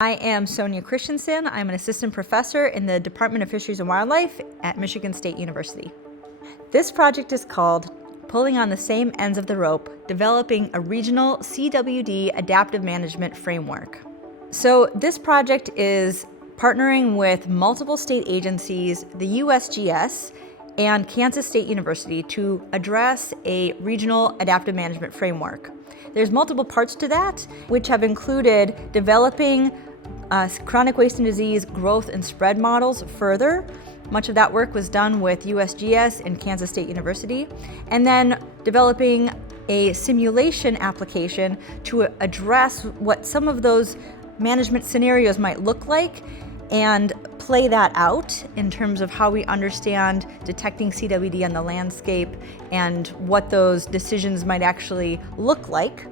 I am Sonia Christensen. I'm an assistant professor in the Department of Fisheries and Wildlife at Michigan State University. This project is called Pulling on the Same Ends of the Rope, Developing a Regional CWD Adaptive Management Framework. So this project is partnering with multiple state agencies, the USGS, and Kansas State University to address a regional adaptive management framework. There's multiple parts to that, which have included developing chronic waste and disease growth and spread models further. Much of that work was done with USGS and Kansas State University, and then developing a simulation application to address what some of those management scenarios might look like and play that out in terms of how we understand detecting CWD on the landscape and what those decisions might actually look like.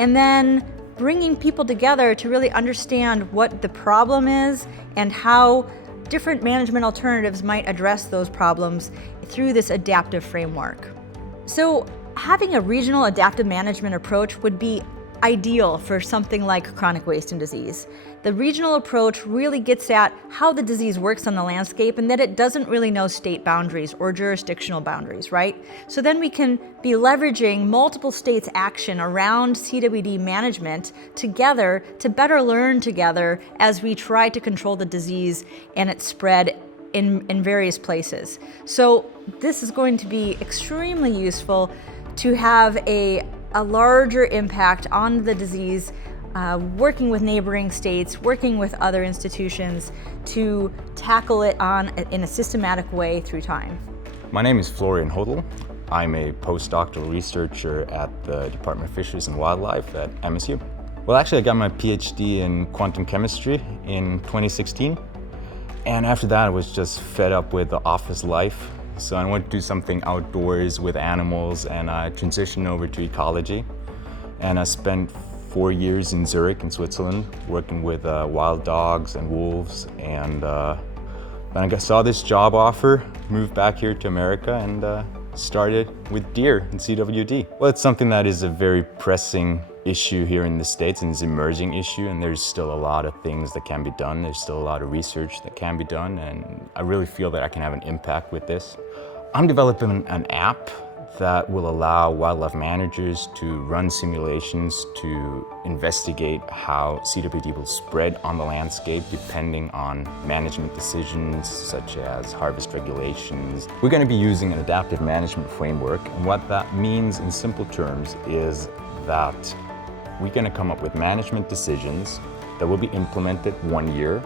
And then bringing people together to really understand what the problem is and how different management alternatives might address those problems through this adaptive framework. So having a regional adaptive management approach would be ideal for something like chronic waste and disease. The regional approach really gets at how the disease works on the landscape and that it doesn't really know state boundaries or jurisdictional boundaries, right? So then we can be leveraging multiple states' action around CWD management together to better learn together as we try to control the disease and its spread in various places. So this is going to be extremely useful to have a larger impact on the disease, working with neighboring states, working with other institutions to tackle it in a systematic way through time. My name is Florian Hodl. I'm a postdoctoral researcher at the Department of Fisheries and Wildlife at MSU. Well, actually, I got my PhD in quantum chemistry in 2016. And after that, I was just fed up with the office life. So I wanted to do something outdoors with animals, and I transitioned over to ecology. And I spent 4 years in Zurich in Switzerland working with wild dogs and wolves. And then I saw this job offer, moved back here to America, and started with deer and CWD. Well, it's something that is a very pressing issue here in the States, and it's an emerging issue, and there's still a lot of things that can be done. There's still a lot of research that can be done, and I really feel that I can have an impact with this. I'm developing an app that will allow wildlife managers to run simulations to investigate how CWD will spread on the landscape depending on management decisions such as harvest regulations. We're going to be using an adaptive management framework, and what that means in simple terms is that we're going to come up with management decisions that will be implemented 1 year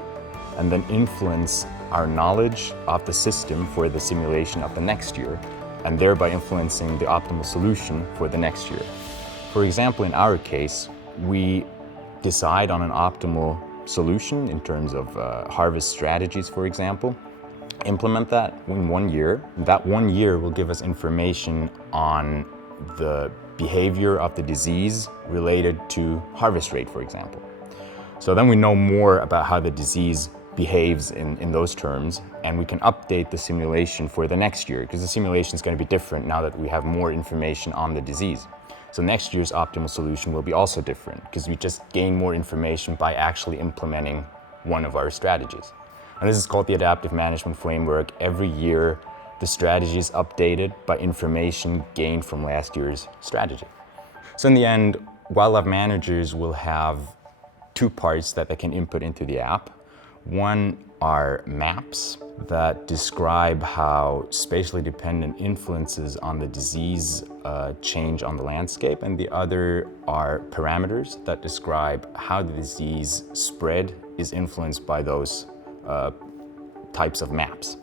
and then influence our knowledge of the system for the simulation of the next year, and thereby influencing the optimal solution for the next year. For example, in our case, we decide on an optimal solution in terms of harvest strategies, for example, implement that in 1 year. That 1 year will give us information on the behavior of the disease related to harvest rate, for example. So then we know more about how the disease behaves in those terms, and we can update the simulation for the next year, because the simulation is going to be different now that we have more information on the disease. So next year's optimal solution will be also different, because we just gain more information by actually implementing one of our strategies. And this is called the Adaptive Management Framework. Every year, the strategy is updated by information gained from last year's strategy. So in the end, wildlife managers will have two parts that they can input into the app. One are maps that describe how spatially dependent influences on the disease change on the landscape, and the other are parameters that describe how the disease spread is influenced by those types of maps.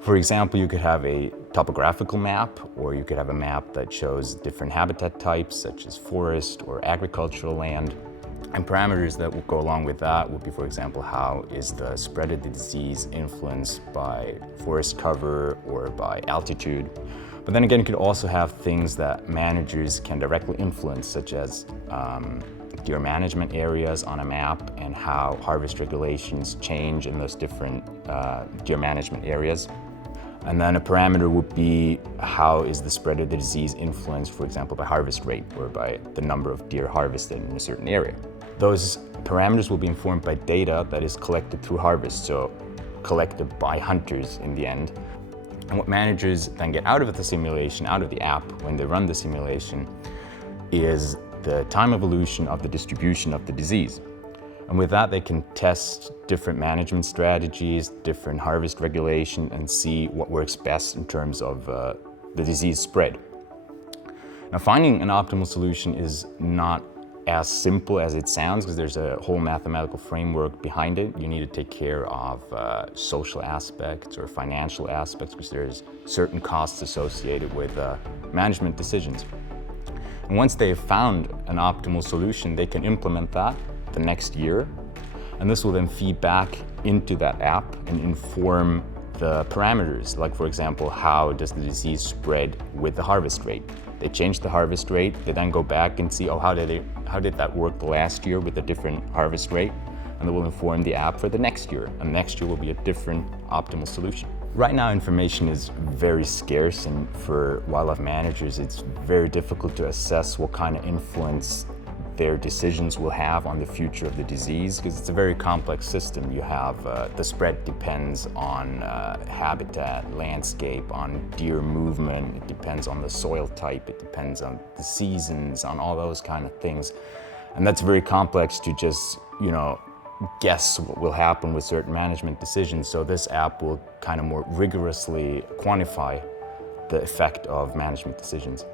For example, you could have a topographical map, or you could have a map that shows different habitat types, such as forest or agricultural land. And parameters that will go along with that would be, for example, how is the spread of the disease influenced by forest cover or by altitude. But then again, you could also have things that managers can directly influence, such as deer management areas on a map and how harvest regulations change in those different deer management areas. And then a parameter would be how is the spread of the disease influenced, for example, by harvest rate or by the number of deer harvested in a certain area. Those parameters will be informed by data that is collected through harvest, so collected by hunters in the end. And what managers then get out of the simulation, out of the app when they run the simulation, is the time evolution of the distribution of the disease. And with that, they can test different management strategies, different harvest regulation, and see what works best in terms of the disease spread. Now, finding an optimal solution is not as simple as it sounds, because there's a whole mathematical framework behind it. You need to take care of social aspects or financial aspects, because there's certain costs associated with management decisions. And once they've found an optimal solution, they can implement that the next year. And this will then feed back into that app and inform the parameters, like for example, how does the disease spread with the harvest rate? They change the harvest rate, they then go back and see, oh, how did that work the last year with a different harvest rate? And they will inform the app for the next year, and next year will be a different optimal solution. Right now, information is very scarce, and for wildlife managers, it's very difficult to assess what kind of influence their decisions will have on the future of the disease, because it's a very complex system. You have the spread depends on habitat, landscape, on deer movement, it depends on the soil type, it depends on the seasons, on all those kind of things. And that's very complex to just, guess what will happen with certain management decisions. So this app will kind of more rigorously quantify the effect of management decisions.